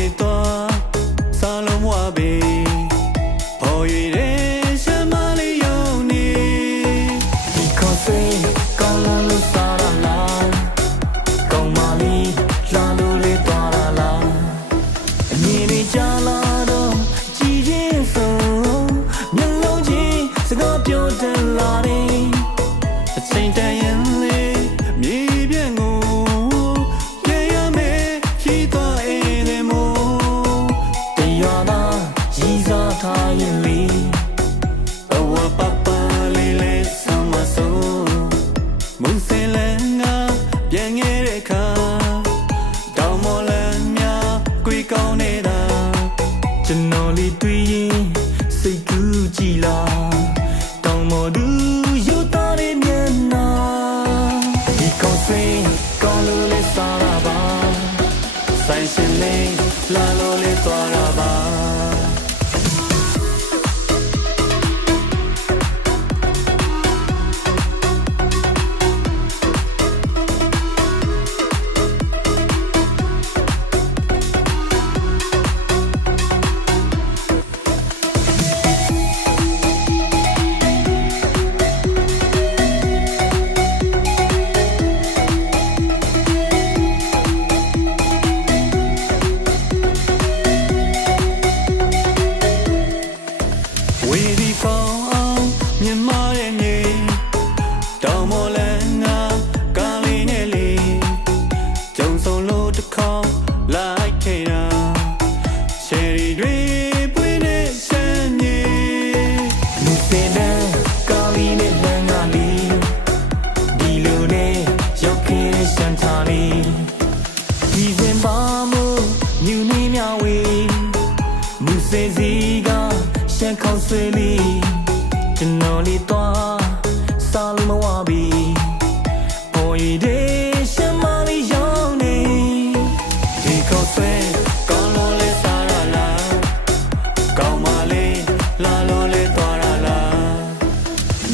လေးသွားစားလုံးဝပဲပေါ်ရတဲ့ရှမ်းမလေးယုံနေဒီခေါ်ဆွေးကောင်းလို့စားရလားကောင်းမလေးလာလို့လေးသွားရလားအမြင်လေးကြားလာတော့ကြည်ချင်းဆုံးမျက်လုံးချင်းစကားပြောတယ်လာတယ်အချိန်တန်ရင်လေးမြေပြန့်ကိုပြန်ရမယ်ခီးသွားအိမ်တွေမို့တရားသာရည်စားထားရင်လေးအဝပပလေးလေးဆမ်းမဆုံးမူစလန်ကပြန်ခဲ့တဲ့အခါတောင်မော်လန်များကွေကောင်းနေတာကျွန်တော်လေးတွေ့ရင်စိတ်ကူးကြည်လာတောင်မော်သူယူသားတဲ့မျက်နှာဒီကောင်းဆွေးကောင်းလို့လေးစားရပါဆိုင်ရှင်လေးလာလို့လေးသွားရပါဝေဒီကောင်းအောင်မြင်မာတဲ့မြေတောင်မော်လန်ကကားလေးနဲ့လေးကြုံဆုံးလို့တစ်ခေါက်လိုက်ခဲ့တာရှယ်ရီတွေပွေးတဲ့ရှမ်းမြေလူစင်တဲ့ကားလေးနဲ့လမ်းကလေးဒီလိုနဲ့ရောက်ခဲ့တဲ့ရှမ်းသားလေးဒီစင်ပါမှုမြူနေမြဝေမူစေစီကရှမ်းခေါင်းဆွေးလေးကျွန်တော်လေးသွားစားလို့မဝပြီပေါ်ရတဲ့ရှမ်းမလေးရောင်းနေဒီခေါင်းဆွဲကောင်းလို့လေးစားရလားကောင်းမလေးလာလို့လေးသွားရလား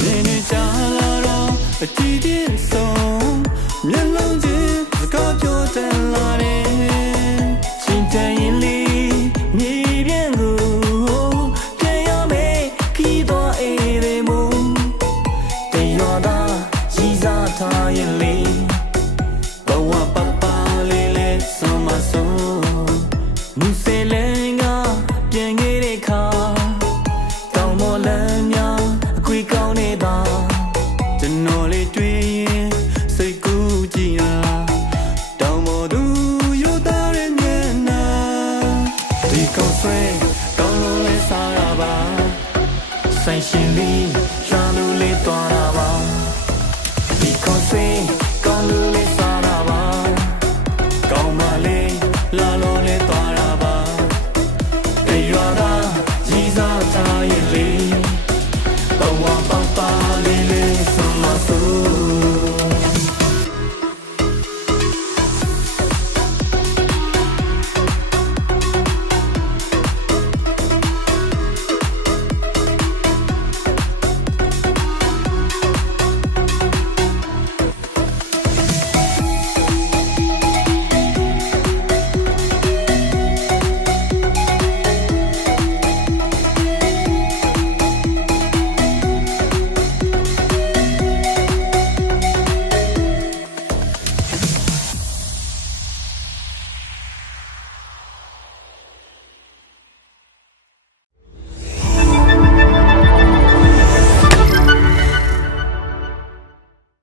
နေနေချလာတော့အကြည့်တဲ့ဆုံးမျက်လုံးချင်းစကားပြောတယ်လာတယ်ချင်းတန်ရင်လေးမြေပြန့်ကိုထားရင်လေးဘဝပပလေးလေးဆုံးမဆုံးမူစလန်ကပြန်ခဲ့တဲ့ခါတောင်မော်လန်များအခွေကောင်းနေတာကျွန်တော်လေးတွေ့ရင်စိတ်ကူးကြည့်တာတောင်မော်သူယူသားရဲ့မျက်နှာဒီကောင်းဆွဲကောင်းလို့လေးစားရပါဆိုင်ရှင်လေးရှာလို့လေးသွားတာပါBecause we